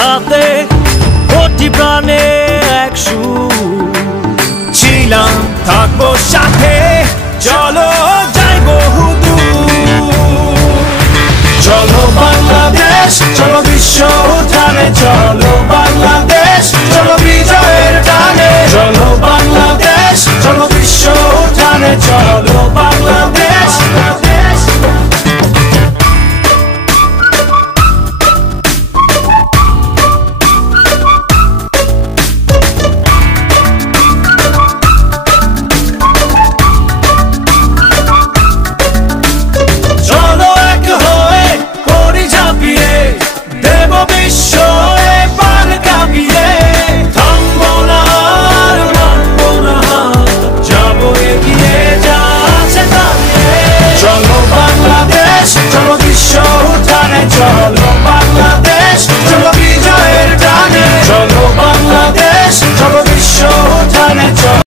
রাতে কোটি প্রাণে এক সুর ছিলাম থাকবো সাথে চলো যাই বহুদূর চলো বাংলাদেশ চলো বিশ্ব উঠানে চলো বাংলাদেশ চলো বিজয়ের টানে চলো বাংলাদেশ চলো বিশ্ব উঠানে চলো